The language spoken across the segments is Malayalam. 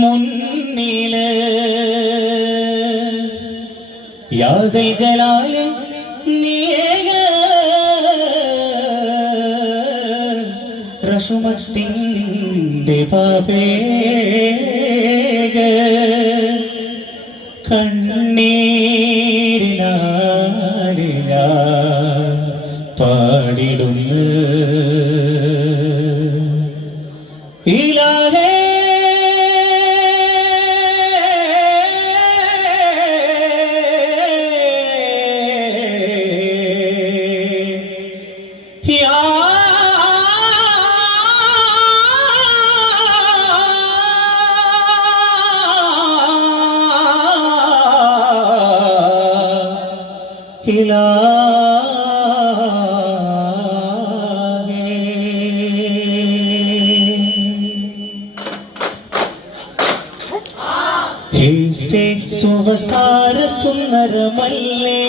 മുന്നില് യാദൽ ജലാല് നീക റഹ്മത്തിൻ്റെ പാപേക കണ്ണീരിനാല് പാടിടുന്നു ഇലാഹേ സുവസാര സുന്ദരമല്ലേ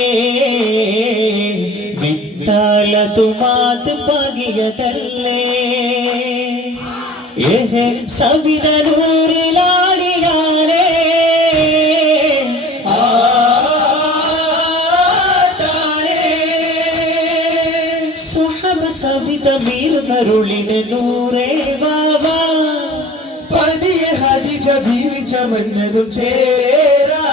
വിട്ടാലതു മാത് പകിയതല്ലേ ഏഹ് സവിതനൂരിലാടിയാലേ സുഹബ സവിത മീർന്നരുളിന് നൂറേ വാവാ പതിയ ഹദിജ ബീവിച്ച മന്നതും ചേരാ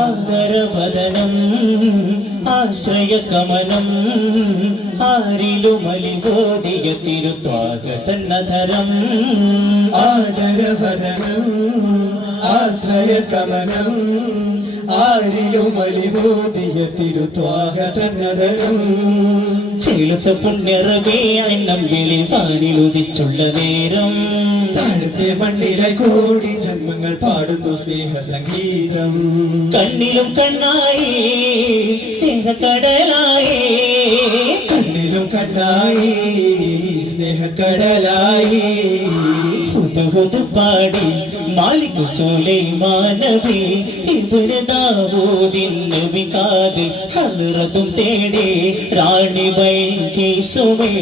ആദരവദനം ആശ്രയകമനം ആരിലുമലിവോദിയ തിരുത്വാഗതന്നധരം ആദരവദനം ആശ്രയകമനം ആരിലുമലിവോദിയ തിരുത്വാഗതന്നധരം ചെലുത്ത പുണ്യറബീഅൻ വിളിവാനിലുദിച്ചുള്ള നേരം താഴത്തെ മണ്ണിലെ കോടി ജന്മങ്ങൾ പാടുന്നു സ്നേഹ സംഗീതം കണ്ണിലും കണ്ണായി സ്നേഹക്കടലായി കണ്ണിലും കണ്ണായി സ്നേഹക്കടലായി ഹുദ് പാടി മാലിക് സുലൈമാൻ നബി ഇബ്നു ദാവൂദിൻ നബി കാദ് ഹദ്റത്തും തേടി റാണി ബൽഖീസുമേ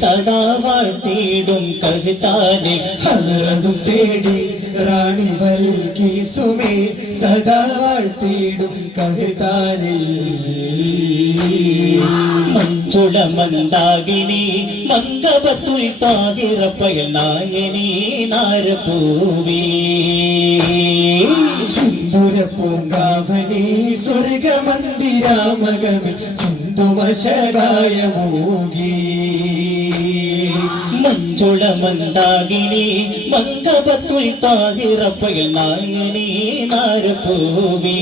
സദാ വാഴ്ത്തിടും കഹ്താനെ ഹദ്റത്തും തേടി റാണി ബൽഖീസുമേ സദാ വാഴ്ത്തിടും കഹ്താനെ മഞ്ചുള മന്ദാകിനി മംഗബത്തുൽ താഹിറപ്പയൽ നായനി നാരപൂവി സിന്ദൂര പൂങ്കാവനി സ്വർഗമന്ദിരാമകമി സിന്ധുമശകായ മൂകി മഞ്ചുള മന്ദാകിനി മംഗബത്തുൽ താഹിറപ്പയൽ നായനി നാരപൂവി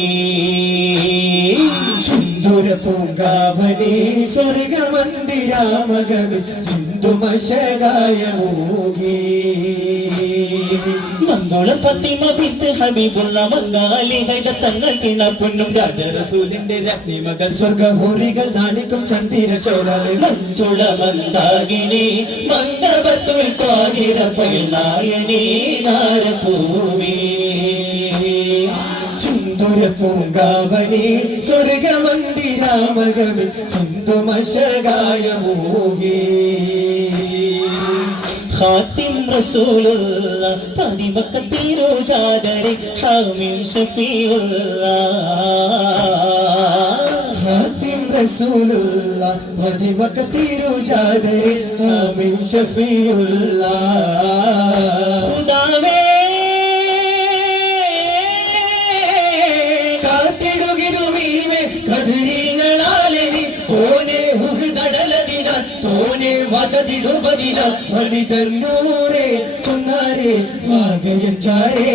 സിന്ദൂര പൂങ്കാവനി സ്വർഗമന്ദിരാമകമി സിന്ധുമശകായ മൂകി മംഗള ഫത്തിമ ബിത്ത് ഹബീബുള്ള മംഗാലി ഹൈദ തങ്ങൾ കിണപ്പൊന്നും രാജറസൂലിന്റെ രത്നി മകൾ സ്വർഗഹൂറികൾ നാണിക്കും ചന്ദിര ചോലാളി മഞ്ചുള മന്ദാകിനി മംഗബത്തുൽ താഹിറപ്പയൽ നായനി നാരപൂവി സിന്ദൂര പൂങ്കാവനി സ്വർഗമന്ദിരാമകമി സിന്ധുമശകായ മൂകി ഖാതിം റസൂലുള്ളാഹ് പതിമക്കത്തി റോജാദരെ ഹാമിം ഷഫീഉല്ലാഹ് ഖാതിം റസൂലുള്ളാഹ് പതിമക്കത്തി റോജാദരെ ഹാമിം ഷഫീഉല്ലാഹ് ഖുദാവേ കാത്തിടുകിതുമീമേ കദരീങ്ങളാലെനി ഓനെ ഉഹ്ദടലദിന തോനെ വദദിടുബദിന വനിതർനൂരേ ചൊന്നാരേ വാഗയഞ്ചാരേ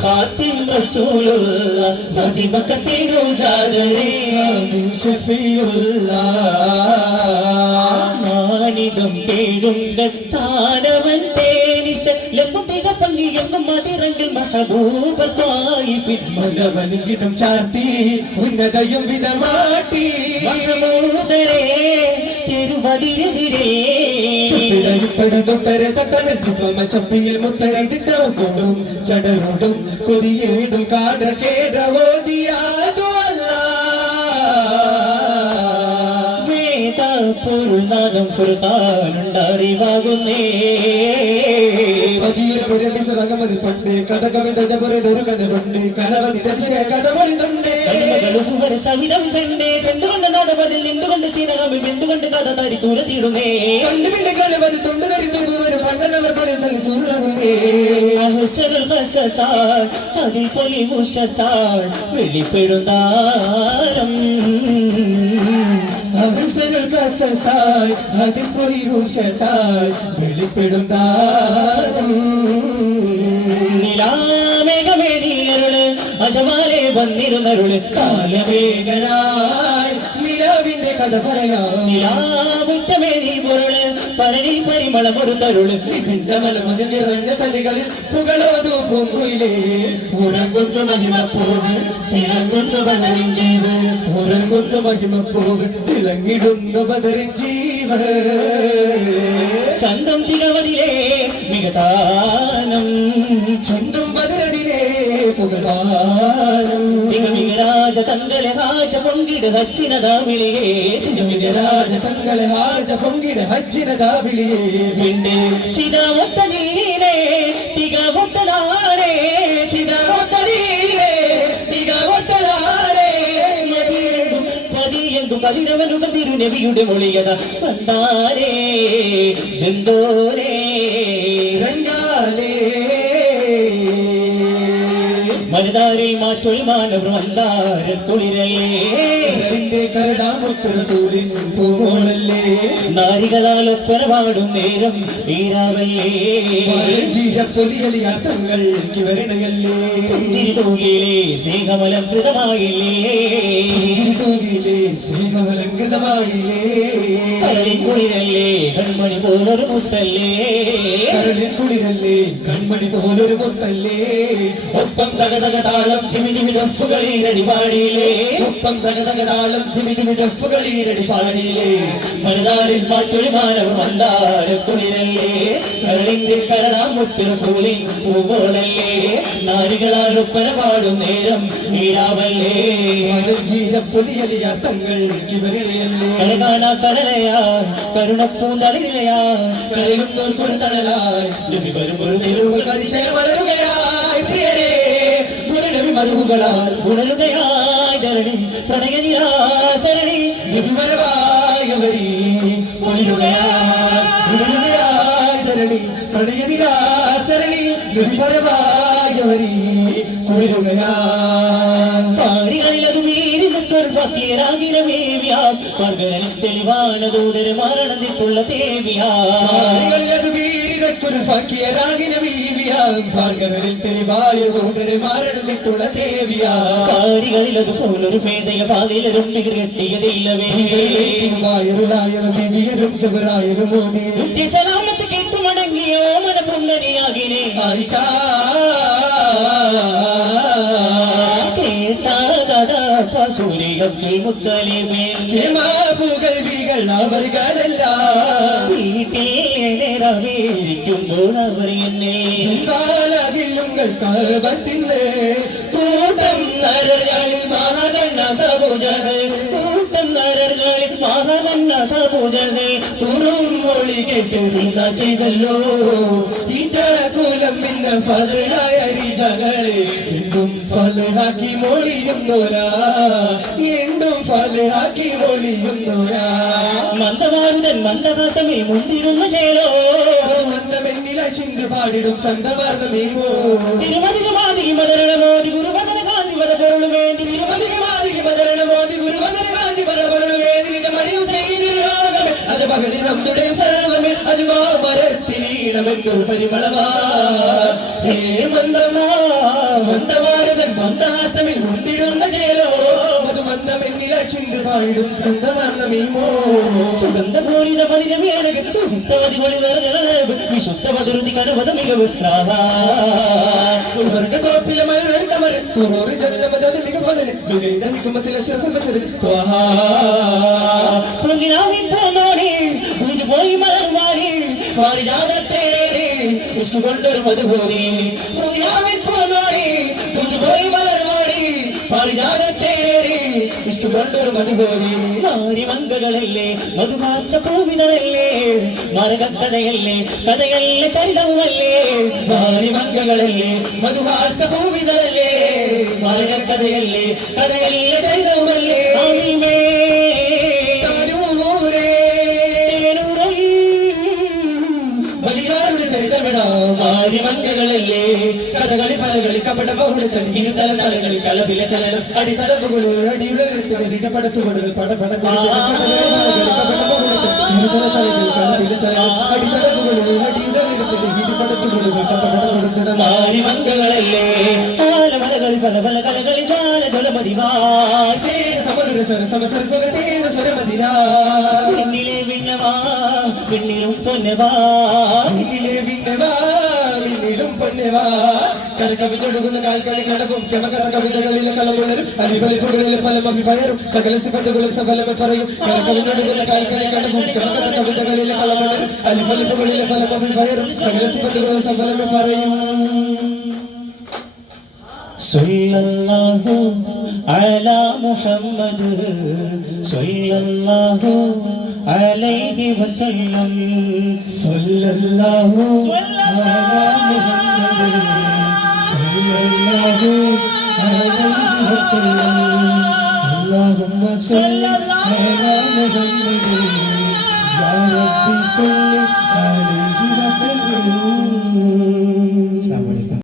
ഖാതിം റസൂലുള്ളാഹ് ഫാത്തിമക്കത്തി റോജാദരേ ആമീൻ ഷഫീഉല്ലാഹ് മാനിദം കേടുണ്ട താനവൻ തേനിസ ലംബം തികപ്പങ്കി എങ്കും മതിരങ്കിൽ മഹബൂബ ത്വായിഫിൻ മണ്ടവൻ ഗീതം ചാർത്തി ഉന്നതയും വിധമാട്ടി മഹബൂബരേ തെരു വതിരെതിരെ ചപ്പിടയിപ്പടി തൊട്ടരെ തട്ടണ ചിപ്പമ്മ ചപ്പിയിൽ മുത്തരി തിട്ടവും കൊണ്ടും ചടരോടും കൊതിയേടും കാട കേട ഓതിയാതോ പൊരുൾനാദം ഫുർഖാനുണ്ടറിവാകുന്നേ പതിരകമതി പണ്ട് കഥ കവിത ജബുറതൊരു കഥ കൊണ്ട് കനവധി ദർശന കഥ മൊഴിതുണ്ട് സവിധം ചെണ്ടേ ചെണ്ടുകൊണ്ട് നാദപതിൽ നിന്നുകൊണ്ട് സീനകമിൽ ബിന്ദുകൊണ്ട് കഥ തടി തൂരത്തിടുന്നേ കണ്ടുപിന്റെ കനവധി തൊണ്ട് തരുന്നവർ പണ്ടവർ പണി തള്ളി സുറുകുന്നേ അതിൽ പൊലിവുഷസാൾ വെളിപ്പെടുന്നാരം അതിൽ പൊലിവുഷസാൾ വെളിപ്പെടുന്നാരം നിലാമേഘമേ നീയരുള് അജമാലെ വന്നിരുന്നരുള് കാലവേഗനായി നിലാവിന്റെ കഥ പറയാം നിലാമുറ്റമേ നീ പൊരുള് പരനിൽ പരിമളം ഒരു തരുള് പിണ്ടമലമതിൽ നിറഞ്ഞ തലികളിൽ പുകളോതു പൂങ്കുയിലേ ഉറങ്ങുന്നു മഹിമപ്പൂവ് തിളങ്ങുന്നു ബദറിൻ ജീവ് ഉറങ്ങുന്നു മഹിമപ്പൂവ് തിളങ്ങിടുന്നു ബദറിൻ ജീവ് ചന്തം തികവതിലേ മികതാനം ചന്തും ബദറിലെ പുകളാനം തികമികരാജ തങ്ങളെ രാജ പൊങ്കിട് ഹച്ചിനതാവിളിയേ തികമികരാജ തങ്ങളെ ഹാജ പൊങ്കിട ഹജ്ജിനതാവിളിയേ വിണ്ട് ചിതാമൊത്ത നീലേ തികമൊത്തനാരേ ചിതമൊത്തരീലേ തികമൊത്തതാരേ പതിയെങ്കും പതിരവനുക തിരുനബിയുടെ മൊഴിയത വന്നാരേ ജന്തോരേ രംഗാലേ മരുതാരിൽ മാറ്റൊളി മാനവർ വന്നാര കുളിരല്ലേ കരടാമുത്തൂരിൻ പൂമോളല്ലേ നാരികളാൽ ഒപ്പന പാടും നേരം ഈരാവല്ലേ വീരപ്പൊലികളിയ തങ്ങൾ വരണയല്ലേ ചിരി തൂകിയിലേ സ്നേഹമലംകൃതമായില്ലേ തൂകിയില്ലേ സ്നേഹമലങ്കൃതമായില്ലേ കരളിൻ കുളിരല്ലേ കൺമണി പോലൊരു മുത്തല്ലേ കരളിൻ കുളിരല്ലേ കൺമണി പോലൊരു മുത്തല്ലേ ഒപ്പം തകതക താളം തിമിതിമി ദഫുകളീരടി പാടിയില്ലേ ഒപ്പം തകതക താളം തിമിതിമി ദഫുകളീരടി പാടിയില്ലേ മരുതാരിൽ മാറ്റൊളി മാനവർ വന്നാര കുളിരല്ലേ കരളിന്റെ കരടാമുത്ത് റസൂലിൻ പൂപോലല്ലേ നാരികളാൽ ഒപ്പന പാടും നേരം ഈരാവല്ലേ വീരപ്പൊലികളിയ തങ്ങൾ വരണയല്ലേ കരകാണാ കരളയാ കരുണപ്പൂന്തളിരയാ കരയുന്നോർക്കൊരു തണലായി നബി വരുമൊരു തെരുവുകൾ അതിശയം വളരുകയായി പ്രിയരേ ഗുരുനബി മരുവുകളാൽ ഉണരുകയായി ധരണി പ്രണയനിരാശരണി നബി വരവായവരി ഉണരുകയായി ധരണി പ്രണയനിരാശരണി നബി വരവായവരി കുളിരുകയാ പാരികളിൽ അത് വീരിനൊരു ഫക്കീറാകിന മേവിയാം പർഗരൻ തെളിവാന ദൂതര മരണത്തിട്ടുള്ള തേവിയാ ഒരു ഫക്കീറാകിന ബീവിയാം ഭാർഗവരിൽ തെളിവായ ദൂതരെ മരണത്തിട്ടുള്ള ദേവിയാ പാരികളിൽ അത് പോലൊരു ഭേദയ പാതിലരും കെട്ടിയതില്ലവേ ബിവിയരും ചവറായരും മോദി സലാമത്ത് കേട്ടുമടങ്ങിയോ മനപുങ്കനിയാകിനെ ആയിഷ സൂര്യത്തിൽ മുത്തലിമേൽ അവர்களെല്ലാം വീട്ടിലേറിക്കുമ്പോൾ അവർ എന്നെ ഉങ്ങൾ കാപത്തിന്ന് കൂട്ടം നരകളിൽ മഹാകണ്ണ സഭുജകൾ കൂട്ടം നരകളിൽ മഹാകണ്ണ സഭുജകൾ തുറും മൊഴി കേട്ടിരുന്ന ചെയ്തല്ലോ ഈറ്റകുലം പിന്നെ ഫലയായ രിജകളെ എന്നും ഫലഹാക്കി മൊഴിയുന്നോരാ എന്നും ഫലഹാക്കി മൊഴിയുന്നോരാ മന്ദമാരുതൻ മന്ദഹാസമിൽ മുന്തിരുന്ന ചേലോ മന്ദമെന്നില ചിന്ത് പാടിടും ചന്ദ്രമാർഗമീമോ തിരുമതികമാതി മദരണമോതി ഗുരുവദന കാന്തി വദ പൊരുളുവേണ്ടി തിരുമതികമാതിക്ക് മദരണമോതി ഗുരുവദന കാന്തി വദ പൊരുളുവേണ്ടി നിജമണിയും ശ്രീനിയോഗമേ അജപകതിന് നന്ദുടെയും ശരണമേ അജുവാ മരത്തിലീണമെന്തൊരു പരിമളമാ ഹേ മന്ദമാ മന്ദമാരുതൻ മന്ദഹാസമിൽ മുന്തിടുന്ന ചേലോ മധു മന്ദമെന്നില ചിന്ത് പാടിടും ചന്ദ്രമാർഗമീമോ സുഗന്ധപൂരിത മലിനമേണക ഉദിത്തവതി പൊളിവരജലനേബ് വിശുദ്ധ പതുരുതി കടുവത മികവ് സ്വർഗസോപ്പിലെ മലരുടെ കമർ سرور جنة مدد من فضل بغير حكمة الأشرف البشر طه പൂങ്കിനാവിൻ പൂനോടി പൂജ പോയി മലർവാടി പാരിജാതത്തേരേ ഇഷ്ക് കൊണ്ടൊരു മധുഹോരി പൂങ്കിനാവിൻ പൂനോടി പൂജ പോയി മലർവാടി പാരിജാതത്തേരേ ഇഷ്ക് കൊണ്ടൊരു മധുഹോരി മാരിമംഗളല്ലേ മധുമാസ പൂവിതളല്ലേ മരകഥയല്ലേ കഥയല്ലേ ചരിതവുമല്ലേ മാരിമംഗളല്ലേ മധുമാസ പൂവിതളല്ലേ മരകഥയല്ലേ കഥയല്ലേ ചരിതവുമല്ലേ ആമീമേ മാരിമംഗളല്ലേ കഥകളി പലകളി കപട ബഹുള ചടിയിരു തല തലകളി കലപില ചലനം അടിത്തടവുകൾ അടിയുടലിൽ പടച്ചു കൊടുകൾ പടപട മാരിമംഗളല്ലേ ആലമലകളി പല പല കലകളി ജാല ജലമതിവാസേ സമുദ്ര സര സമസര സുഖസേന സ്വരമതിരാ പിന്നിലെ വിണ്ണവാ പിന്നിലും പൊന്നവാ പിന്നിലെ വിണ്ണവാ പിന്നിലും പൊന്നവാ കരകവിഞ്ഞൊടുകുന്ന കാൽക്കളി കടകും കമകഥ കവിതകളിലെ കളമുള്ളരും അലിഫലിഫുകളിലെ ഫലമഫി ഫയറും സകല സിഫത്തുകളും സഫലമെ പറയും കരകവിഞ്ഞൊടുകുന്ന കാൽക്കളി കടകും കമകഥ കവിതകളിലെ കളമുള്ളരും അലിഫലിഫുകളിലെ ഫലമഫി ഫയറും സകല സിഫത്തുകളും സഫലമെ പറയും സല്ലല്ലാഹു അലാ മുഹമ്മദ് സല്ലല്ലാഹു അലൈഹി വസല്ലം സല്ലല്ലാഹു അലാ മുഹമ്മദ് സല്ലല്ലാഹു അലൈഹി വസല്ലം അല്ലാഹുമ്മ സല്ലി അലാ മുഹമ്മദ് യാ റബ്ബി